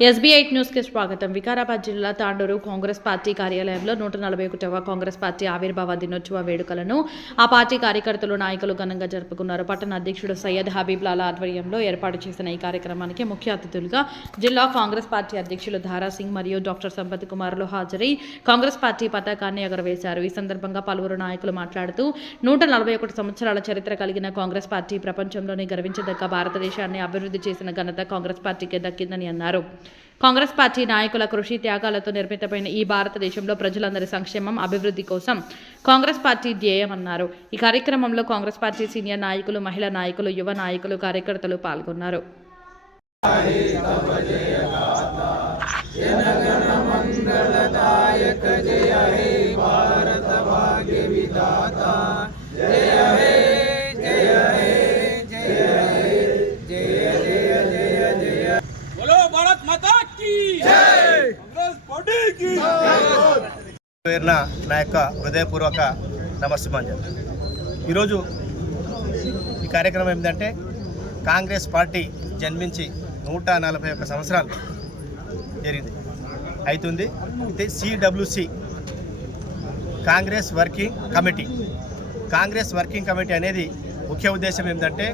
SBI న్యూస్కి స్వాగతం. వికారాబాద్ జిల్లా తాండూరు కాంగ్రెస్ పార్టీ కార్యాలయంలో నూట నలభై ఒకటవ కాంగ్రెస్ పార్టీ ఆవిర్భావ దినోత్సవ వేడుకలను ఆ పార్టీ కార్యకర్తలు నాయకులు ఘనంగా జరుపుకున్నారు. పట్టణ అధ్యక్షుడు సయ్యద్ హబీబ్ లాలా ఆధ్వర్యంలో ఏర్పాటు చేసిన ఈ కార్యక్రమానికి ముఖ్య అతిథులుగా జిల్లా కాంగ్రెస్ పార్టీ అధ్యక్షులు ధారాసింగ్ మరియు డాక్టర్ సంపత్ కుమార్లు హాజరై కాంగ్రెస్ పార్టీ పతాకాన్ని ఎగరవేశారు ఈ సందర్భంగా పలువురు నాయకులు మాట్లాడుతూ నూట నలభై ఒకటి సంవత్సరాల చరిత్ర కలిగిన కాంగ్రెస్ పార్టీ ప్రపంచంలోనే గర్వించదగ్గ భారతదేశాన్ని అభివృద్ధి చేసిన ఘనత కాంగ్రెస్ పార్టీకే దక్కిందని అన్నారు. కాంగ్రెస్ పార్టీ నాయకుల కృషి త్యాగాలతో నిర్మితమైన ఈ భారతదేశంలో ప్రజలందరి సంక్షేమం అభివృద్ధి కోసం కాంగ్రెస్ పార్టీ ధ్యేయమన్నారు. ఈ కార్యక్రమంలో కాంగ్రెస్ పార్టీ సీనియర్ నాయకులు మహిళా నాయకులు యువ నాయకులు కార్యకర్తలు పాల్గొన్నారు. बोलो పేరున నా యొక్క హృదయపూర్వక నమస్సుమాంజలి. ఈరోజు ఈ కార్యక్రమం ఏంటంటే కాంగ్రెస్ పార్టీ జన్మించి నూట నలభై ఒక్క సంవత్సరాలు జరిగింది. అవుతుంది అయితే CWC Congress working committee. Congress working committee అనేది ముఖ్య ఉద్దేశం ఏంటంటే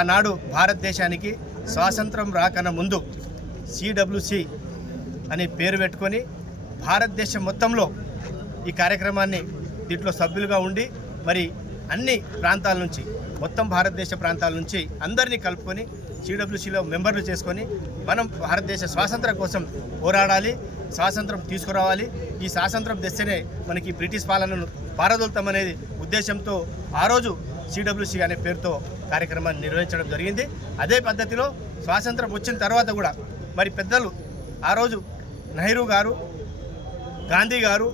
ఆనాడు భారతదేశానికి స్వాతంత్రం రాకన్నా ముందు సిడబ్ల్యూసి అని పేరు పెట్టుకొని భారతదేశం మొత్తంలో ఈ కార్యక్రమాన్ని దీంట్లో సభ్యులుగా ఉండి మరి అన్ని ప్రాంతాల నుంచి మొత్తం భారతదేశ ప్రాంతాల నుంచి అందరినీ కలుపుకొని సిడబ్ల్యూసీలో మెంబర్లు చేసుకొని మనం భారతదేశ స్వాతంత్రం కోసం పోరాడాలి స్వాతంత్రం తీసుకురావాలి. ఈ స్వాతంత్రం తెస్తేనే మనకి బ్రిటిష్ పాలనను పారదోలుతామనేది ఉద్దేశంతో ఆ రోజు సిడబ్ల్యూసీ అనే పేరుతో కార్యక్రమాన్ని నిర్వహించడం జరిగింది. అదే పద్ధతిలో స్వాతంత్రం వచ్చిన తర్వాత కూడా మరి పెద్దలు ఆ రోజు నెహ్రూ గారు గాంధీ గారు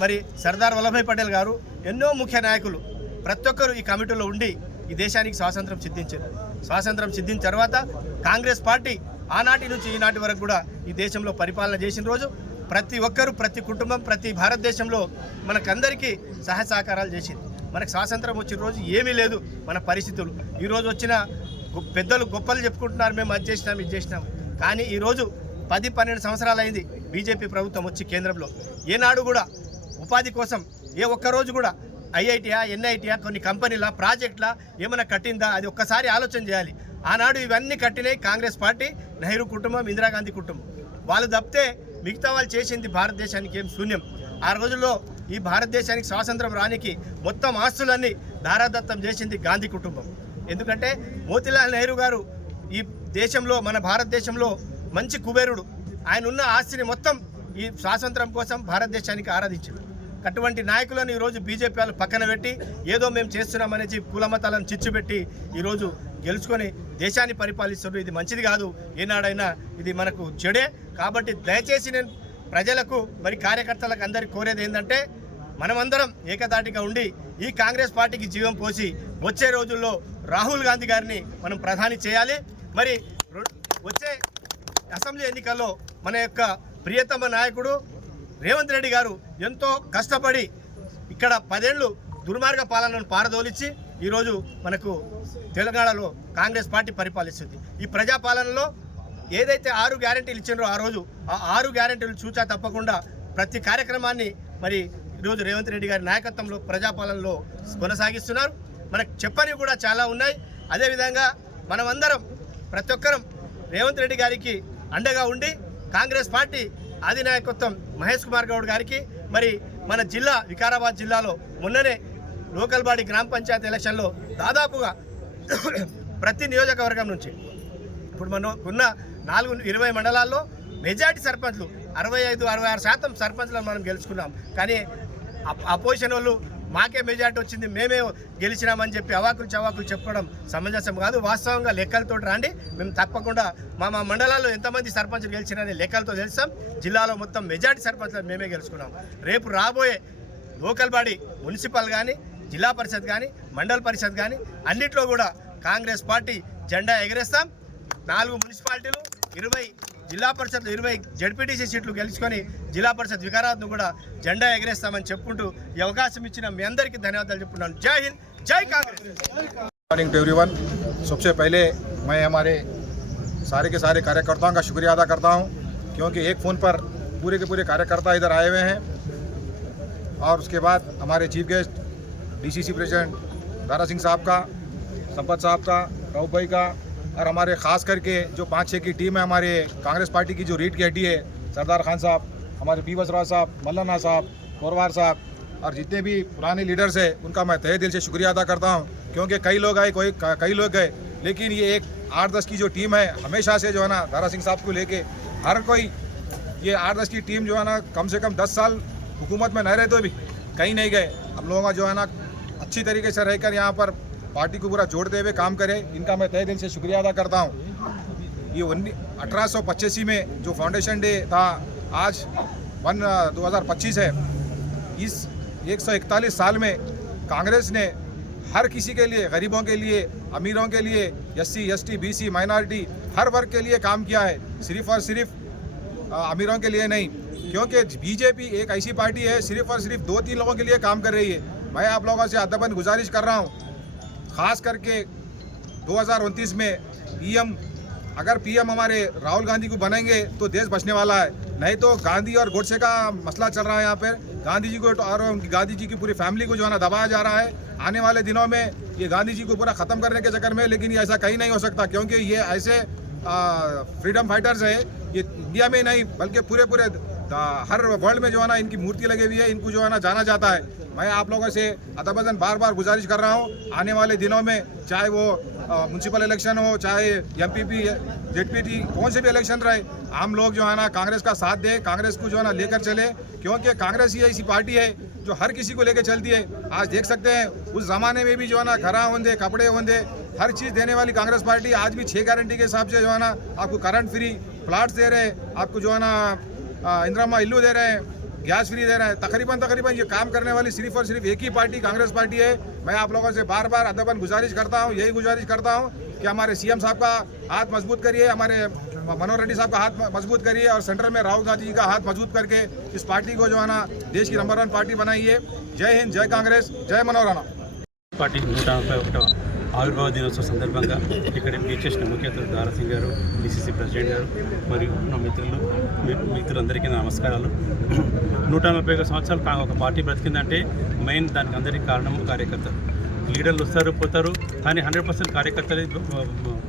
మరి సర్దార్ వల్లభాయ్ పటేల్ గారు ఎన్నో ముఖ్య నాయకులు. ప్రతి ఒక్కరు ఈ కమిటీలో ఉండి ఈ దేశానికి స్వాతంత్రం సిద్ధించారు. స్వాతంత్రం సిద్ధించిన తర్వాత కాంగ్రెస్ పార్టీ ఆనాటి నుంచి ఈనాటి వరకు కూడా ఈ దేశంలో పరిపాలన చేసిన రోజు ప్రతి ఒక్కరు ప్రతి కుటుంబం ప్రతి భారతదేశంలో మనకందరికీ సహాయ సహకారాలు చేసింది. మనకు స్వాతంత్రం వచ్చిన రోజు ఏమీ లేదు మన పరిస్థితులు. ఈరోజు వచ్చిన పెద్దలు గొప్పలు చెప్పుకుంటున్నారు మేము అది చేసినాం ఇది చేసినాం. కానీ ఈరోజు పది పన్నెండు సంవత్సరాలు అయింది బీజేపీ ప్రభుత్వం వచ్చి కేంద్రంలో. ఏనాడు కూడా ఉపాధి కోసం ఏ ఒక్క రోజు కూడా ఐఐటియా ఎన్ఐటియా కొన్ని కంపెనీల ప్రాజెక్టుల ఏమైనా కట్టిందా? అది ఒక్కసారి ఆలోచన చేయాలి. ఆనాడు ఇవన్నీ కట్టినాయి కాంగ్రెస్ పార్టీ నెహ్రూ కుటుంబం ఇందిరాగాంధీ కుటుంబం. వాళ్ళు తప్పితే మిగతా వాళ్ళు చేసింది భారతదేశానికి ఏం శూన్యం. ఆ రోజుల్లో ఈ భారతదేశానికి స్వాతంత్రం రానికి మొత్తం ఆస్తులన్నీ దారాదత్తం చేసింది గాంధీ కుటుంబం. ఎందుకంటే మోతిలాల్ నెహ్రూ గారు ఈ దేశంలో మన భారతదేశంలో మంచి కుబేరుడు. ఆయన ఉన్న ఆస్తిని మొత్తం ఈ స్వాతంత్రం కోసం భారతదేశానికి ఆరాధించారు అటువంటి నాయకులను ఈరోజు బీజేపీ వాళ్ళు పక్కన పెట్టి ఏదో మేము చేస్తున్నామనేసి కులమతాలను చిచ్చుపెట్టి ఈరోజు గెలుచుకొని దేశాన్ని పరిపాలిస్తున్నారు. ఇది మంచిది కాదు. ఏనాడైనా ఇది మనకు చెడే. కాబట్టి దయచేసి నేను ప్రజలకు మరి కార్యకర్తలకు అందరికి కోరేది ఏంటంటే మనమందరం ఏకదాటిగా ఉండి ఈ కాంగ్రెస్ పార్టీకి జీవం పోసి వచ్చే రోజుల్లో రాహుల్ గాంధీ గారిని మనం ప్రధాని చేయాలి. మరి వచ్చే అసెంబ్లీ ఎన్నికల్లో మన యొక్క ప్రియతమ నాయకుడు రేవంత్ రెడ్డి గారు ఎంతో కష్టపడి ఇక్కడ పదేళ్ళు దుర్మార్గ పాలనను పారదోలించి ఈరోజు మనకు తెలంగాణలో కాంగ్రెస్ పార్టీ పరిపాలిస్తుంది. ఈ ప్రజాపాలనలో ఏదైతే ఆరు గ్యారెంటీలు ఇచ్చినారో ఆ రోజు ఆ ఆరు గ్యారెంటీలు చూచా తప్పకుండా ప్రతి కార్యక్రమాన్ని మరి ఈరోజు రేవంత్ రెడ్డి గారి నాయకత్వంలో ప్రజాపాలనలో కొనసాగిస్తున్నారు. మనకు చెప్పని కూడా చాలా ఉన్నాయి. అదేవిధంగా మనమందరం ప్రతి ఒక్కరం రేవంత్ రెడ్డి గారికి అండగా ఉండి కాంగ్రెస్ పార్టీ అధినాయకత్వం మహేష్ కుమార్ గౌడ్ గారికి మరి మన జిల్లా వికారాబాద్ జిల్లాలో మొన్ననే లోకల్ బాడీ గ్రామ పంచాయతీ ఎలక్షన్లో దాదాపుగా ప్రతి నియోజకవర్గం నుంచి ఇప్పుడు మనం ఉన్న నాలుగు ఇరవై మండలాల్లో మెజార్టీ సర్పంచ్లు అరవై ఐదు అరవై ఆరు శాతం సర్పంచ్లను మనం గెలుచుకున్నాం. కానీ అప్- అపోజిషన్ వాళ్ళు మాకే మెజార్టీ వచ్చింది మేమే గెలిచినామని చెప్పి అవాకులు చవాకులు చెప్పుకోవడం సమంజసం కాదు. వాస్తవంగా లెక్కలతో రండి. మేము తప్పకుండా మా మా మండలాల్లో ఎంతమంది సర్పంచులు గెలిచినని లెక్కలతో తెలుస్తాం. జిల్లాలో మొత్తం మెజార్టీ సర్పంచులు మేమే గెలుచుకున్నాం. రేపు రాబోయే లోకల్ బాడీ మున్సిపల్ కానీ జిల్లా పరిషత్ కానీ మండల పరిషత్ కానీ అన్నిట్లో కూడా కాంగ్రెస్ పార్టీ జెండా ఎగరేస్తాం. నాలుగు మున్సిపాలిటీలు ఇరవై జిల్లా పరిషత్ ఇరవై జడ్పీటీసీ సీట్లు గెలుచుకొని జిల్లా పరిషత్ వికారాబాద్ను కూడా జెండా ఎగరేస్తామని చెప్పుకుంటూ ఈ అవకాశం ఇచ్చిన మీ అందరికీ ధన్యవాదాలు చెప్పుకున్నాను జై హింద్ జై కాంగ్రెస్ मॉर्निंग टू एवरीवन सबसे पहले मैं हमारे सारे के सारे कार्यकर्ताओं का शुक्रिया अदा करता हूं क्योंकि एक फ़ोन पर पूरे के पूरे कार्यकर्ता इधर आए हुए हैं और उसके बाद हमारे chief guest DCC president Dara Singh साहब का संपत साहब का राउत भाई का और हमारे ख़ास करके जो पाँच छः की टीम है हमारे कांग्रेस पार्टी की जो रीट की हड्डी है, सरदार खान साहब, हमारे पी बसराज साहब, मल्लाना साहब, कोरवार साहब, और जितने भी पुराने लीडर्स हैं, उनका मैं तहे दिल से शुक्रिया अदा करता हूँ, क्योंकि कई लोग आए, कोई कई लोग गए, लेकिन ये एक आठ दस की जो टीम है, हमेशा से जो है ना दारा सिंह साहब को लेके हर कोई, ये आठ दस की टीम जो है ना, कम से कम दस साल हुकूमत में न रहे तो भी कहीं नहीं गए। हम लोगों का जो है ना, अच्छी तरीके से रहकर यहाँ पर पार्टी को पूरा जोड़ते हुए काम करे, इनका मैं तय दिल से शुक्रिया अदा करता हूँ। ये उन्नी, अठारह में जो फाउंडेशन डे था, आज वन दो हज़ार पच्चीस है। इस 141 साल में कांग्रेस ने हर किसी के लिए, गरीबों के लिए, अमीरों के लिए S C S T B C minority, हर वर्ग के लिए काम किया है। सिर्फ़ और सिर्फ़ अमीरों के लिए नहीं, क्योंकि बीजेपी एक ऐसी पार्टी है, सिर्फ़ और सिर्फ़ दो तीन लोगों के लिए काम कर रही है। मैं आप लोगों से अदबन गुजारिश कर रहा हूँ खास करके 2029 में पीएम अगर पीएम हमारे राहुल गांधी को बनेंगे तो देश बचने वाला है। नहीं तो गांधी और गोडसे का मसला चल रहा है यहाँ पर। गांधी जी को और उनकी गांधी जी की पूरी फैमिली को जो है ना दबाया जा रहा है। आने वाले दिनों में ये गांधी जी को पूरा ख़त्म करने के चक्कर में लेकिन ये ऐसा कहीं नहीं हो सकता क्योंकि ये ऐसे आ, फ्रीडम फाइटर्स है। ये इंडिया में नहीं बल्कि पूरे पूरे हर वर्ल्ड में जो है ना इनकी मूर्ति लगी हुई है इनको जो है ना जाना जाता है। मैं आप लोगों से अदबदन बार बार गुजारिश कर रहा हूँ आने वाले दिनों में चाहे वो म्यूनसिपल इलेक्शन हो चाहे एमपीपी जेडपीटी कौन से भी इलेक्शन रहे हम लोग जो है ना कांग्रेस का साथ दें कांग्रेस को जो है ना लेकर चले क्योंकि कांग्रेस ही ऐसी पार्टी है जो हर किसी को लेकर चलती है। आज देख सकते हैं उस जमाने में भी जो है ना घरा होंदे कपड़े होंदे हर चीज़ देने वाली कांग्रेस पार्टी आज भी छः गारंटी के हिसाब से जो है ना आपको करंट फ्री प्लाट्स दे रहे हैं आपको जो है ना आ, इंदिरामा इल्लू दे रहे हैं। गैस फ्री दे रहे हैं तकरीबन तकरीबन ये काम करने वाली सिर्फ और सिर्फ एक ही पार्टी कांग्रेस पार्टी है मैं आप लोगों से बार बार अदबन गुजारिश करता हूँ यही गुजारिश करता हूँ कि हमारे सीएम साहब का हाथ मजबूत करिए हमारे मनोहर रेड्डी साहब का हाथ मजबूत करिए और सेंट्रल में राहुल गांधी जी का हाथ मजबूत करके इस पार्टी को जो है ना देश की नंबर वन पार्टी बनाइए जय हिंद जय कांग्रेस जय मनोहर राणा పార్టీ నూట నలభై ఒకటవ ఆవిర్భావ దినోత్సవ సందర్భంగా ఇక్కడికి విచ్చేసిన ముఖ్య అతిథి దారాసింగ్ గారు డిసిసి ప్రెసిడెంట్ గారు మరియు నా మిత్రులు మీ- మిత్రులందరికీ నమస్కారాలు. నూట నలభై ఒక సంవత్సరాలు ఒక పార్టీ బ్రతికిందంటే మెయిన్ దానికి అందరికీ కారణం కార్యకర్తలు. లీడర్లు వస్తారు పోతారు కానీ హండ్రెడ్ పర్సెంట్ కార్యకర్తలే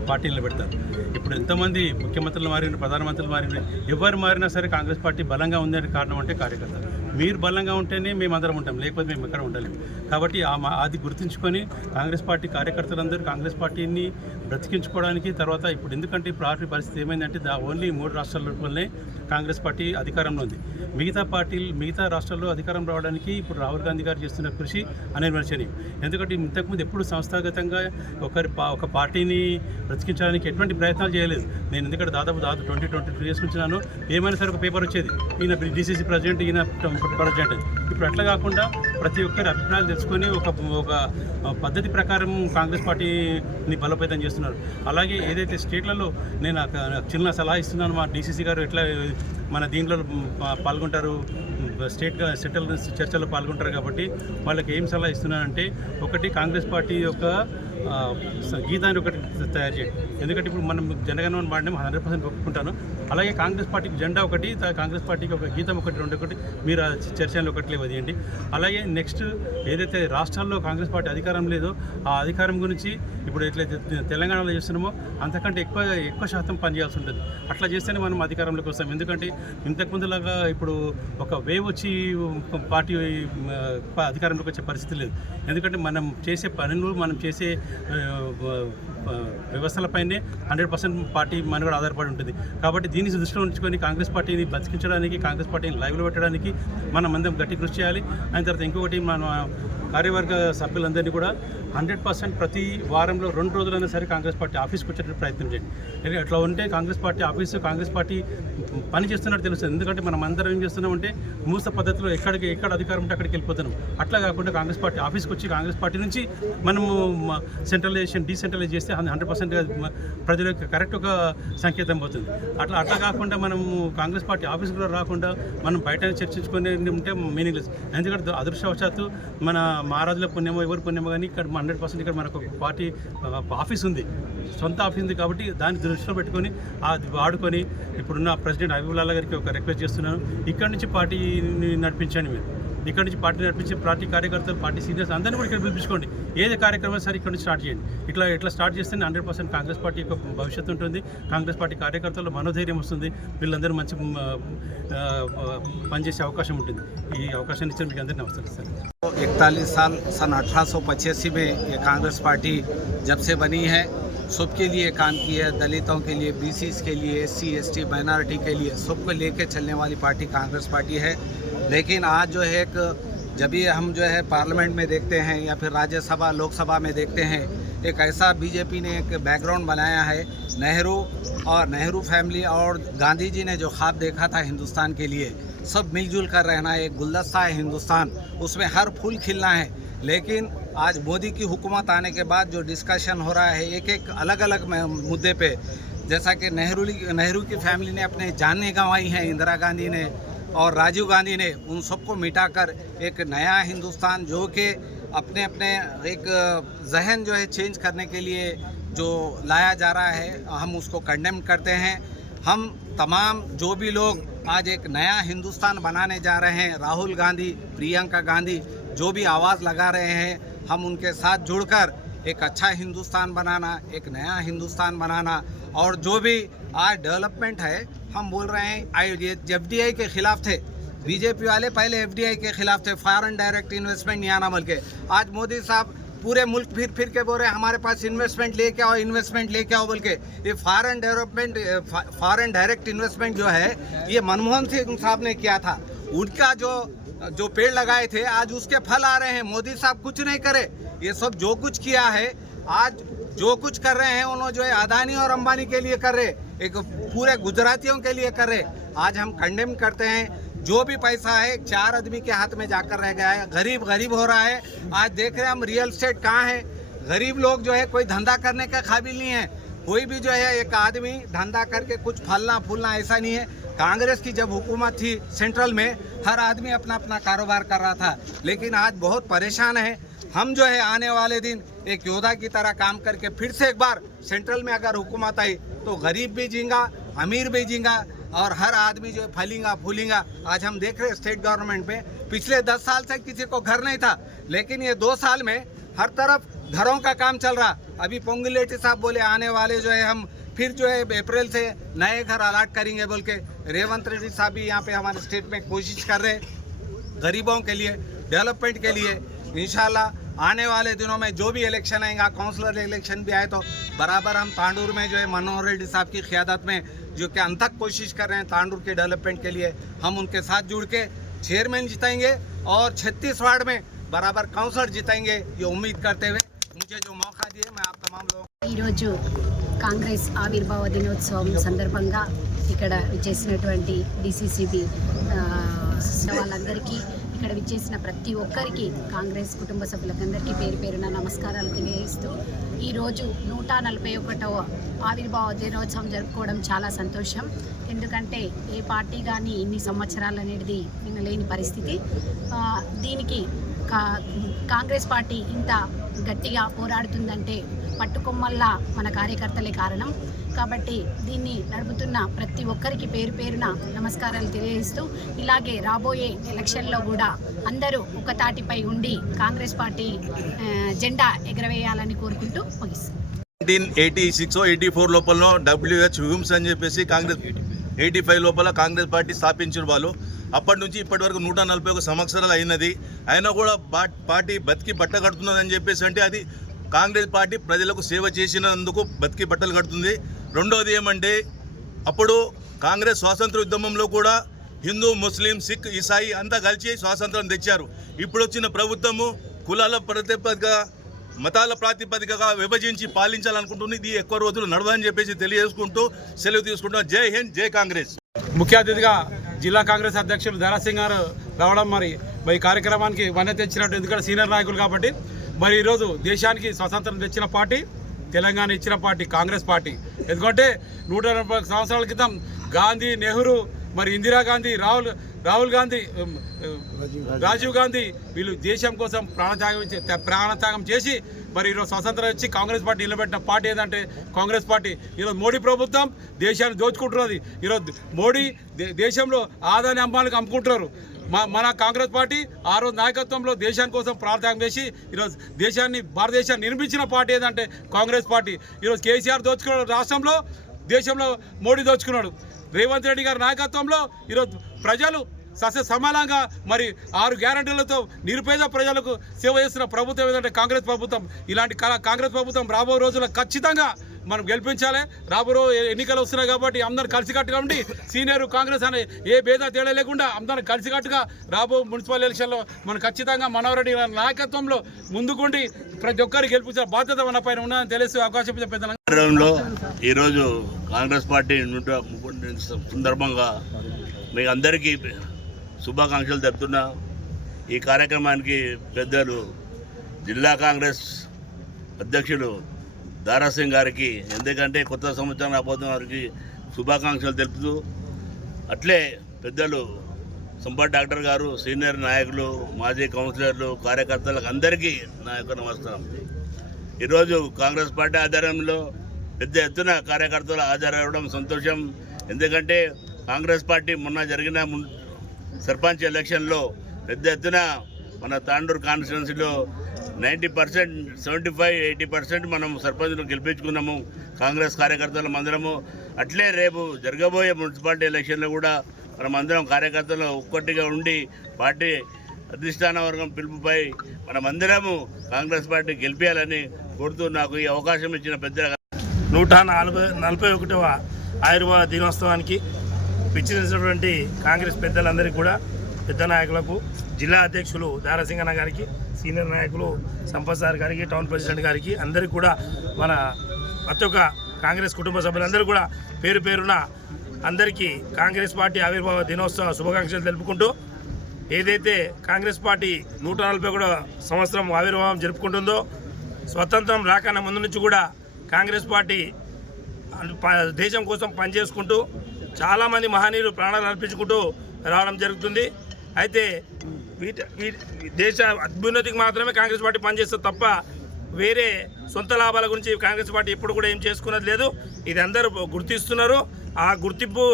పార్టీ పెడతారు ఇప్పుడు ఎంతమంది ముఖ్యమంత్రులు మారిన ప్రధానమంత్రులు మారిన ఎవరు మారినా సరే కాంగ్రెస్ పార్టీ బలంగా ఉందని కారణం అంటే కార్యకర్తలు. మీరు బలంగా ఉంటేనే మేము అందరం ఉంటాం లేకపోతే మేము ఎక్కడ ఉండలేము కాబట్టి ఆ మా- అది గుర్తుంచుకొని కాంగ్రెస్ పార్టీ కార్యకర్తలందరూ కాంగ్రెస్ పార్టీని బ్రతికించుకోవడానికి తర్వాత ఇప్పుడు ఎందుకంటే ఇప్పుడు పరిస్థితి ఏమైందంటే దా ఓన్లీ మూడు రాష్ట్రాల వల్లనే కాంగ్రెస్ పార్టీ అధికారంలో ఉంది. మిగతా పార్టీలు మిగతా రాష్ట్రాల్లో అధికారం రావడానికి ఇప్పుడు రాహుల్ గాంధీ గారు చేస్తున్న కృషి అనిర్వచనీయం. ఎందుకంటే ఇంతకుముందు ఎప్పుడు సంస్థాగతంగా ఒకరి పా ఒక పార్టీని బ్రతికించడానికి ఎటువంటి ప్రయత్నాలు చేయలేదు. నేను ఎందుకంటే దాదాపు దాదాపు ట్వంటీ ట్వంటీ టూ ఇయర్స్ నుంచి ఏమైనా సరే ఒక పేపర్ వచ్చేది. ఈయన డీసీసీ ప్రెసిడెంట్ ఈయన ప్రెసిడెంట్. ఇప్పుడు అట్లా కాకుండా ప్రతి ఒక్కరి అభిప్రాయాలు తెలుసుకొని ఒక ఒక పద్ధతి ప్రకారం కాంగ్రెస్ పార్టీని బలోపేతం చేస్తున్నారు. అలాగే ఏదైతే స్టేట్లలో నేను చిన్న సలహా ఇస్తున్నాను మా డీసీసీ గారు ఎట్లా మన దీంట్లో పాల్గొంటారు స్టేట్గా సెంట్రల్ చర్చలో పాల్గొంటారు కాబట్టి వాళ్ళకి ఏం సలహా ఇస్తున్నానంటే ఒకటి కాంగ్రెస్ పార్టీ యొక్క గీతాన్ని ఒకటి తయారు చేయండి. ఎందుకంటే ఇప్పుడు మనం జనగణమని వాడినాం హండ్రెడ్ పర్సెంట్ ఒప్పుకుంటాను. అలాగే కాంగ్రెస్ పార్టీకి జెండా ఒకటి కాంగ్రెస్ పార్టీకి ఒక గీతం ఒకటి రెండు ఒకటి మీరు ఆ చర్చలో ఒకటి వదియండి అలాగే నెక్స్ట్ ఏదైతే రాష్ట్రాల్లో కాంగ్రెస్ పార్టీ అధికారం లేదో ఆ అధికారం గురించి ఇప్పుడు ఎట్లయితే తెలంగాణలో చేస్తున్నామో అంతకంటే ఎక్కువ ఎక్కువ శాతం పనిచేయాల్సి ఉంటుంది. అట్లా చేస్తేనే మనం అధికారంలోకి వస్తాం. ఎందుకంటే ఇంతకుముందులాగా ఇప్పుడు ఒక వేవ్ వచ్చి పార్టీ అధికారంలోకి వచ్చే పరిస్థితి లేదు. ఎందుకంటే మనం చేసే పనులు మనం చేసే వ్యవస్థలపైనే హండ్రెడ్ పర్సెంట్ పార్టీ మనుగడ ఆధారపడి ఉంటుంది. కాబట్టి దీన్ని దృష్టిలో ఉంచుకొని కాంగ్రెస్ పార్టీని బతికించడానికి కాంగ్రెస్ పార్టీని లైవ్లో పెట్టడానికి మనం అందరం గట్టి కృషి చేయాలి. అయిన తర్వాత ఇంకొకటి మన కార్యవర్గ సభ్యులందరినీ కూడా హండ్రెడ్ పర్సెంట్ ప్రతి వారంలో రెండు రోజులైనా సరే కాంగ్రెస్ పార్టీ ఆఫీస్కి వచ్చేటట్టు ప్రయత్నం చేయండి. అట్లా ఉంటే Congress party office Congress party పని చేస్తున్నట్టు తెలుస్తుంది. ఎందుకంటే మనం అందరం ఏం చేస్తున్నామంటే మూస పద్ధతిలో ఎక్కడికి ఎక్కడ అధికారం ఉంటే అక్కడికి వెళ్ళిపోతున్నాం. అట్లా కాకుండా కాంగ్రెస్ పార్టీ ఆఫీస్కి వచ్చి కాంగ్రెస్ పార్టీ నుంచి మనము సెంట్రలైజేషన్ డీసెంట్రలైజ్ చేస్తే హండ్రెడ్ పర్సెంట్ ప్రజలకు కరెక్ట్ ఒక సంకేతం పోతుంది. అట్లా అట్లా కాకుండా మనము కాంగ్రెస్ పార్టీ ఆఫీస్ కూడా రాకుండా మనం బయట చర్చించుకునే ఉంటే మీనింగ్లెస్ ఎందుకంటే అదృష్టవశాత్తు మన మహారాజుల పుణ్యమో ఎవరి పుణ్యమో కానీ ఇక్కడ హండ్రెడ్ పర్సెంట్ ఇక్కడ మనకు ఒక పార్టీ ఆఫీస్ ఉంది. సొంత ఆఫీస్ ఉంది కాబట్టి దాన్ని దృష్టిలో పెట్టుకొని అది వాడుకొని ఇప్పుడున్న ప్రెసిడెంట్ హబీబుల్లా గారికి ఒక రిక్వెస్ట్ చేస్తున్నాను. ఇక్కడ నుంచి పార్టీని నడిపించండి మీరు. ఇక్కడ నుంచి పార్టీ నడిపించి పార్టీ కార్యకర్తలు పార్టీ సీనియర్స్ అందరినీ కూడా ఇక్కడ పిలిపించుకోండి ఏది కార్యక్రమం సరే ఇక్కడ నుంచి స్టార్ట్ చేయండి ఇట్లా ఇట్లా స్టార్ట్ చేస్తే హండ్రెడ్ పర్సెంట్ కాంగ్రెస్ పార్టీ యొక్క భవిష్యత్తు ఉంటుంది కాంగ్రెస్ పార్టీ కార్యకర్తల్లో మనోధైర్యం వస్తుంది వీళ్ళందరూ మంచి మ్, ఆ, ఆ, పనిచేసే అవకాశం ఉంటుంది ఈ అవకాశాన్ని ఇచ్చిన మీకు అందరినీ నమస్కారం సార్ इकतालीस साल सन अठारह में ये कांग्रेस पार्टी जब से बनी है सबके लिए काम की है दलितों के लिए बीसीस के लिए S C S T minority के लिए सबको लेके चलने वाली पार्टी कांग्रेस पार्टी है लेकिन आज जो है एक, जब भी हम जो है पार्लियामेंट में देखते हैं या फिर राज्यसभा, लोकसभा में देखते हैं, एक ऐसा बीजेपी ने एक बैकग्राउंड बनाया है, नेहरू और नेहरू फैमिली और गांधी जी ने जो ख्वाब देखा था हिंदुस्तान के लिए, सब मिलजुल कर रहना है, एक गुलदस्ता है हिंदुस्तान, उसमें हर फूल खिलना है। लेकिन आज मोदी की हुकूमत आने के बाद जो डिस्कशन हो रहा है, एक एक अलग अलग मुद्दे पे, जैसा कि नेहरू नेहरू की फैमिली ने अपने जानें गंवाई हैं, इंदिरा गांधी ने और राजीव गांधी ने उन सबको मिटाकर एक नया हिंदुस्तान, जो कि अपने अपने एक जहन जो है चेंज करने के लिए जो लाया जा रहा है, हम उसको कंडेम करते हैं। हम तमाम जो भी लोग आज एक नया हिंदुस्तान बनाने जा रहे हैं, राहुल गांधी, प्रियंका गांधी, जो भी आवाज़ लगा रहे हैं, हम उनके साथ जुड़कर एक अच्छा हिंदुस्तान बनाना, एक नया हिंदुस्तान बनाना और जो भी आज डेवलपमेंट है हम बोल रहे हैं एफ़ डी आई के खिलाफ थे। बीजेपी वाले पहले एफडीआई के खिलाफ थे फॉरन डायरेक्ट इन्वेस्टमेंट यहाँ ना बोल के। आज मोदी साहब पूरे मुल्क फिर फिर के बोल रहे हैं, हमारे पास इन्वेस्टमेंट लेके आओ इन्वेस्टमेंट लेके आओ बोल के। ये foreign development foreign direct investment जो है, ये मनमोहन सिंह साहब ने किया था। उनका जो जो पेड़ लगाए थे, आज उसके फल आ रहे हैं। मोदी साहब कुछ नहीं करे। ये सब जो कुछ किया है, आज जो कुछ कर रहे हैं, उन्होंने जो है, अदानी और अंबानी के लिए कर रहे एक पूरे गुजरातियों के लिए कर। आज हम कंडेम करते हैं। जो भी पैसा है, चार आदमी के हाथ में जाकर रह गया है। गरीब गरीब हो रहा है। आज देख रहे हैं हम रियल स्टेट कहाँ है। गरीब लोग जो है, कोई धंधा करने का काबिल नहीं है। कोई भी जो है, एक आदमी धंधा करके कुछ फलना, फूलना ऐसा नहीं है। कांग्रेस की जब हुकूमत थी सेंट्रल में, हर आदमी अपना अपना कारोबार कर रहा था। लेकिन आज बहुत परेशान है। हम जो है, आने वाले दिन एक योद्धा की तरह काम करके फिर से एक बार सेंट्रल में अगर हुकूमत आई तो गरीब भी जींगा अमीर भी जींगा और हर आदमी जो है फलेंगा, फूलेंगा। आज हम देख रहे हैं स्टेट गवर्नमेंट में पिछले दस साल से किसी को घर नहीं था, लेकिन ये दो साल में हर तरफ़ घरों का काम चल रहा। अभी पोंगुलेटी साहब बोले, आने वाले जो है हम फिर जो है अप्रैल से नए घर अलाट करेंगे बोल के। रेवंत रेड्डी साहब भी यहाँ पे हमारे स्टेट में कोशिश कर रहे गरीबों के लिए डेवलपमेंट के लिए। इंशाल्लाह आने वाले दिनों में जो भी इलेक्शन आएगा काउंसलर इलेक्शन भी आए तो बराबर हम तांडूर में जो है मनोहर रेड्डी साहब की क्यादत में जो कि अंतक कोशिश कर रहे हैं तांडूर के डेवलपमेंट के लिए हम उनके साथ जुड़ के चेयरमैन जिताएंगे और छत्तीस वार्ड में बराबर काउंसलर जिताएंगे ये उम्मीद करते हुए मुझे जो मौका दिए मैं आप तमाम लोगों ఈరోజు కాంగ్రెస్ ఆవిర్భావ దినోత్సవం సందర్భంగా ఇక్కడ విచ్చేసినటువంటి డిసిసిబి వాళ్ళందరికీ ఇక్కడ విచ్చేసిన ప్రతి ఒక్కరికి కాంగ్రెస్ కుటుంబ సభ్యులందరికీ పేరు పేరున నమస్కారాలు తెలియజేస్తూ ఈరోజు నూట నలభై ఒకటవ ఆవిర్భావ దినోత్సవం జరుపుకోవడం చాలా సంతోషం. ఎందుకంటే ఏ పార్టీ కానీ ఇన్ని సంవత్సరాలు అనేది లేని పరిస్థితి. దీనికి కా- కాంగ్రెస్ పార్టీ ఇంత గట్టిగా పోరాడుతుందంటే పట్టుకొమ్మల్లా మన కార్యకర్తలే కారణం. కాబట్టి దీన్ని నడుపుతున్న ప్రతి ఒక్కరికి పేరు పేరున నమస్కారాలు తెలియజేస్తూ ఇలాగే రాబోయే ఎలక్షన్లో కూడా అందరూ ఒక తాటిపై ఉండి కాంగ్రెస్ పార్టీ జెండా ఎగరవేయాలని కోరుకుంటూ ముగిస్తాను nineteen eighty six eighty four లోపల డబ్ల్యూహెచ్ హ్యూమ్స్ అని చెప్పేసి కాంగ్రెస్ ఎయిటీ ఫైవ్ లోపల కాంగ్రెస్ పార్టీ స్థాపించిన వాళ్ళు. అప్పటి నుంచి ఇప్పటి వరకు నూట నలభై ఒక సంవత్సరాలు అయినది. అయినా కూడా పార్టీ బతికి బట్ట కడుతున్నదని చెప్పేసి అంటే అది కాంగ్రెస్ పార్టీ ప్రజలకు సేవ చేసినందుకు బతికి బట్టలు కడుతుంది. రెండోది ఏమంటే అప్పుడు కాంగ్రెస్ స్వాతంత్ర ఉద్యమంలో కూడా హిందూ ముస్లిం సిక్ ఇసాయి అంతా కలిసి స్వాతంత్రం తెచ్చారు. ఇప్పుడు వచ్చిన ప్రభుత్వము కులాల ప్రాతిపదిక మతాల ప్రాతిపదికగా విభజించి పాలించాలనుకుంటుంది. ఇది ఎక్కువ రోజులు నడవని చెప్పేసి తెలియజేసుకుంటూ సెలవు తీసుకుంటాం జై హింద్ జై కాంగ్రెస్. ముఖ్య అతిథిగా జిల్లా కాంగ్రెస్ అధ్యక్షులు ధరాసింగ్ గారు రావడం మరి మరి ఈ కార్యక్రమానికి వన్నె తెచ్చినట్టు ఎందుకంటే సీనియర్ నాయకులు కాబట్టి. మరి ఈరోజు దేశానికి స్వాతంత్రం తెచ్చిన పార్టీ తెలంగాణ ఇచ్చిన పార్టీ కాంగ్రెస్ పార్టీ. ఎందుకంటే నూట నలభై సంవత్సరాల క్రితం గాంధీ నెహ్రూ మరి ఇందిరాగాంధీ రాహుల్ రాహుల్ గాంధీ రాజీవ్ గాంధీ వీళ్ళు దేశం కోసం ప్రాణత్యాగం ప్రాణత్యాగం చేసి మరి ఈరోజు స్వతంత్రం వచ్చి కాంగ్రెస్ పార్టీ నిలబెట్టిన పార్టీ ఏదంటే కాంగ్రెస్ పార్టీ. ఈరోజు మోడీ ప్రభుత్వం దేశాన్ని దోచుకుంటున్నది. ఈరోజు మోడీ దే- దేశంలో ఆదాని అమ్మాలకు అమ్ముకుంటున్నారు. మన కాంగ్రెస్ పార్టీ ఆ రోజు నాయకత్వంలో దేశాని కోసం ప్రార్థన చేసి ఈరోజు దేశాన్ని భారతదేశాన్ని నిర్మించిన పార్టీ ఏదంటే కాంగ్రెస్ పార్టీ. ఈరోజు కేసీఆర్ దోచుకున్నాడు రాష్ట్రంలో దేశంలో మోడీ దోచుకున్నాడు. రేవంత్ రెడ్డి గారి నాయకత్వంలో ఈరోజు ప్రజలు సస్య సమానంగా మరి ఆరు గ్యారంటీలతో నిరుపేద ప్రజలకు సేవ చేస్తున్న ప్రభుత్వం ఏదంటే కాంగ్రెస్ ప్రభుత్వం. ఇలాంటి కాంగ్రెస్ ప్రభుత్వం రాబోయే రోజుల్లో ఖచ్చితంగా మనం గెలిపించాలి. రాబో ఎన్నికలు వస్తున్నాయి కాబట్టి అందరం కలిసికట్టుగా ఉండి సీనియర్ కాంగ్రెస్ అనే ఏ భేద తేడా లేకుండా అందరం కలిసికట్టుగా రాబో మున్సిపల్ ఎలక్షన్లో మనం ఖచ్చితంగా మనోహరెడ్డి గారి నాయకత్వంలో ముందుకుండి ప్రతి ఒక్కరికి గెలిపించిన బాధ్యత మన పైన ఉన్నదని తెలిసి అవకాశం పెద్దలో ఈరోజు కాంగ్రెస్ పార్టీ నూట సందర్భంగా మీ అందరికీ శుభాకాంక్షలు తెలుపుతున్నా. ఈ కార్యక్రమానికి పెద్దలు జిల్లా కాంగ్రెస్ అధ్యక్షులు దారాసింగ్ గారికి ఎందుకంటే కొత్త సంవత్సరం రాబోతున్న వారికి శుభాకాంక్షలు తెలుపుతూ అట్లే పెద్దలు సంపత్ డాక్టర్ గారు సీనియర్ నాయకులు మాజీ కౌన్సిలర్లు కార్యకర్తలకు అందరికీ నా యొక్క నమస్కారం. ఈరోజు కాంగ్రెస్ పార్టీ ఆధ్వర్యంలో పెద్ద ఎత్తున కార్యకర్తలు హాజరవడం సంతోషం. ఎందుకంటే కాంగ్రెస్ పార్టీ మొన్న జరిగిన మున్- సర్పంచ్ ఎలక్షన్లో పెద్ద ఎత్తున మన తాండూరు కాన్స్టిట్యున్సీలో ninety percent seventy five eighty percent మనం సర్పంచ్ను గెలిపించుకున్నాము. కాంగ్రెస్ కార్యకర్తల మందిరము. అట్లే రేపు జరగబోయే మున్సిపాలిటీ ఎలక్షన్లో కూడా మనం అందరం కార్యకర్తలు ఒక్కటిగా ఉండి పార్టీ అధిష్టాన వర్గం పిలుపుపై మనమందరము కాంగ్రెస్ పార్టీ గెలిపించాలని కోరుతూ నాకు ఈ అవకాశం ఇచ్చిన పెద్ద నూట నలభై నలభై ఒకటవ ఆయుర్వేద దినోత్సవానికి విచ్చేసినటువంటి కాంగ్రెస్ పెద్దలందరికీ కూడా పెద్ద నాయకులకు జిల్లా అధ్యక్షులు దారాసింగన్న గారికి సీనియర్ నాయకులు సంపత్ సార్ గారికి టౌన్ ప్రెసిడెంట్ గారికి అందరికీ కూడా మన ప్రతి ఒక్క కాంగ్రెస్ కుటుంబ సభ్యులందరూ కూడా పేరు పేరున అందరికీ కాంగ్రెస్ పార్టీ ఆవిర్భావ దినోత్సవ శుభాకాంక్షలు తెలుపుకుంటూ ఏదైతే కాంగ్రెస్ పార్టీ నూట నలభై కూడా సంవత్సరం ఆవిర్భావం జరుపుకుంటుందో స్వతంత్రం రాకన్నా ముందు నుంచి కూడా కాంగ్రెస్ పార్టీ దేశం కోసం పనిచేసుకుంటూ చాలామంది మహనీయులు ప్రాణాలు అర్పించుకుంటూ రావడం జరుగుతుంది. అయితే దేశ అభ్యున్నతికి మాత్రమే కాంగ్రెస్ పార్టీ పనిచేస్తుంది తప్ప వేరే సొంత లాభాల గురించి కాంగ్రెస్ పార్టీ ఎప్పుడు కూడా ఏం చేసుకున్నది లేదు. ఇది అందరూ గుర్తిస్తున్నారు. ఆ గుర్తింపు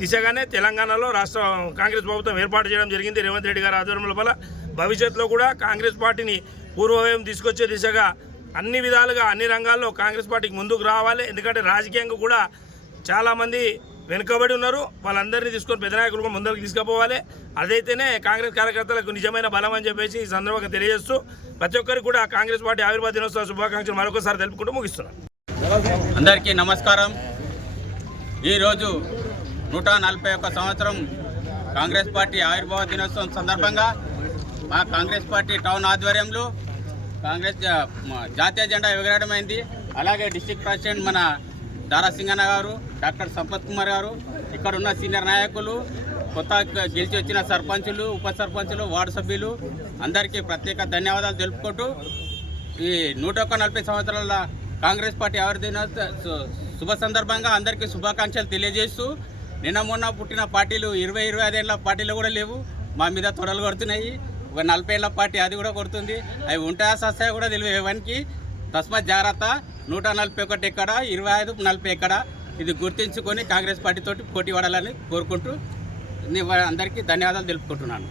దిశగానే తెలంగాణలో రాష్ట్ర కాంగ్రెస్ ప్రభుత్వం ఏర్పాటు చేయడం జరిగింది. రేవంత్ రెడ్డి గారి ఆధ్వర్యంలో వల్ల భవిష్యత్తులో కూడా కాంగ్రెస్ పార్టీని పూర్వవయం తీసుకొచ్చే దిశగా అన్ని విధాలుగా అన్ని రంగాల్లో కాంగ్రెస్ పార్టీకి ముందుకు రావాలి. ఎందుకంటే రాజకీయంగా కూడా చాలామంది వెనుకబడి ఉన్నారు. వాళ్ళందరినీ తీసుకొని పెద్ద నాయకులు ముందరికి తీసుకుపోవాలి. అదైతేనే కాంగ్రెస్ కార్యకర్తలకు నిజమైన బలం అని చెప్పేసి ఈ సందర్భంగా తెలియజేస్తూ ప్రతి ఒక్కరికి కూడా కాంగ్రెస్ పార్టీ ఆవిర్భావ దినోత్సవ శుభాకాంక్షలు మరొకసారి తెలుపుకుంటూ ముగిస్తున్నాను అందరికీ నమస్కారం. ఈరోజు నూట నలభై ఒక్క సంవత్సరం కాంగ్రెస్ పార్టీ ఆవిర్భావ దినోత్సవం సందర్భంగా మా కాంగ్రెస్ పార్టీ టౌన్ ఆధ్వర్యంలో కాంగ్రెస్ జాతీయ జెండా ఎగరడమైంది. అలాగే డిస్టిక్ ప్రెసిడెంట్ మన దారాసింగన్న గారు డాక్టర్ సంపత్ కుమార్ గారు ఇక్కడ ఉన్న సీనియర్ నాయకులు కొత్త గెలిచి వచ్చిన సర్పంచులు ఉప సర్పంచులు వార్డు సభ్యులు అందరికీ ప్రత్యేక ధన్యవాదాలు తెలుపుకుంటూ ఈ నూట ఒక్క నలభై సంవత్సరాల కాంగ్రెస్ పార్టీ ఆవిర్దిన శుభ సందర్భంగా అందరికీ శుభాకాంక్షలు తెలియజేస్తూ నిన్న మొన్న పుట్టిన పార్టీలు ఇరవై ఇరవై ఐదేళ్ళ పార్టీలు కూడా లేవు. మా మీద తొడలు కొడుతున్నాయి. ఒక నలభై ఏళ్ళ పార్టీ అది కూడా కొడుతుంది. అవి ఉంటాయా సస్తాయా కూడా తెలియదు. ఎవరికి తస్మాత్ జాగ్రత్త. నూట నలభై ఒకటి ఎక్కడ ఇరవై ఐదు నలభై ఎక్కడ ఇది గుర్తించుకొని కాంగ్రెస్ పార్టీతోటి పోటీ పడాలని కోరుకుంటూ అందరికీ ధన్యవాదాలు తెలుపుకుంటున్నాను.